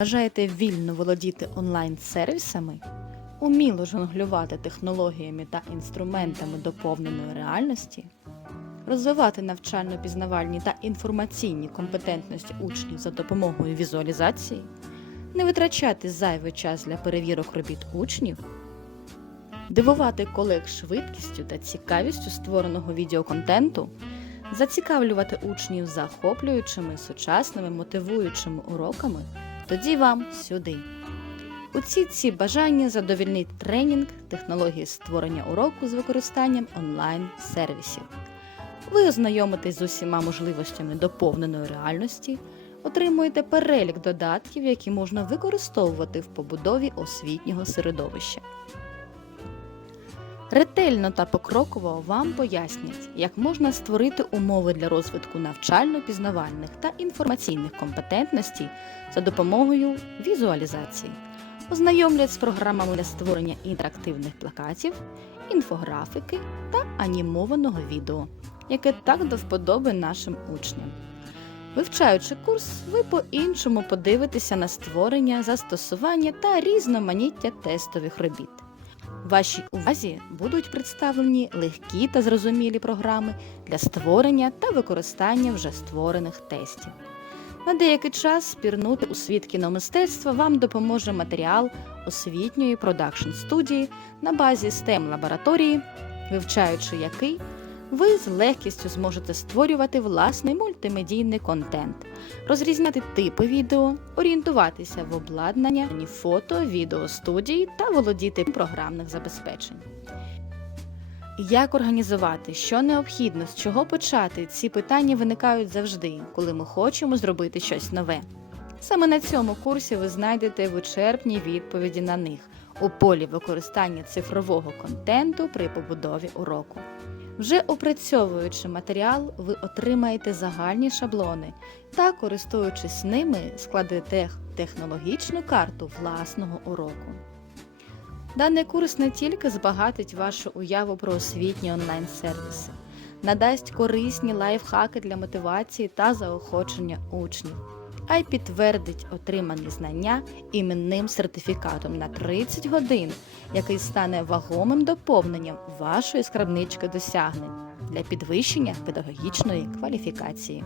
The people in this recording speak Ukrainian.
Бажаєте вільно володіти онлайн-сервісами, уміло жонглювати технологіями та інструментами доповненої реальності, розвивати навчально-пізнавальні та інформаційні компетентності учнів за допомогою візуалізації, не витрачати зайвий час для перевірок робіт учнів, дивувати колег швидкістю та цікавістю створеного відеоконтенту, зацікавлювати учнів захоплюючими, сучасними, мотивуючими уроками тоді вам сюди. У ці ці бажання задовільнить тренінг технології створення уроку з використанням онлайн-сервісів. Ви ознайомитесь з усіма можливостями доповненої реальності, отримуєте перелік додатків, які можна використовувати в побудові освітнього середовища. Ретельно та покроково вам пояснять, як можна створити умови для розвитку навчально-пізнавальних та інформаційних компетентностей за допомогою візуалізації, ознайомлять з програмами для створення інтерактивних плакатів, інфографіки та анімованого відео, яке так до вподоби нашим учням. Вивчаючи курс, ви по-іншому подивитеся на створення, застосування та різноманіття тестових робіт. Вашій увазі будуть представлені легкі та зрозумілі програми для створення та використання вже створених тестів. На деякий час спірнути у світ кіномистецтва вам допоможе матеріал освітньої продакшн студії на базі STEM лабораторії, вивчаючи який ви з легкістю зможете створювати власний мультимедійний контент, розрізняти типи відео, орієнтуватися в обладнання фото, відео студії та володіти програмних забезпечень. Як організувати, що необхідно, з чого почати? Ці питання виникають завжди, коли ми хочемо зробити щось нове. Саме на цьому курсі ви знайдете вичерпні відповіді на них у полі використання цифрового контенту при побудові уроку. Вже опрацьовуючи матеріал, ви отримаєте загальні шаблони та, користуючись ними, складете технологічну карту власного уроку. Даний курс не тільки збагатить вашу уяву про освітні онлайн-сервіси, надасть корисні лайфхаки для мотивації та заохочення учнів, а й підтвердить отримані знання іменним сертифікатом на 30 годин, який стане вагомим доповненням вашої скарбнички досягнень для підвищення педагогічної кваліфікації.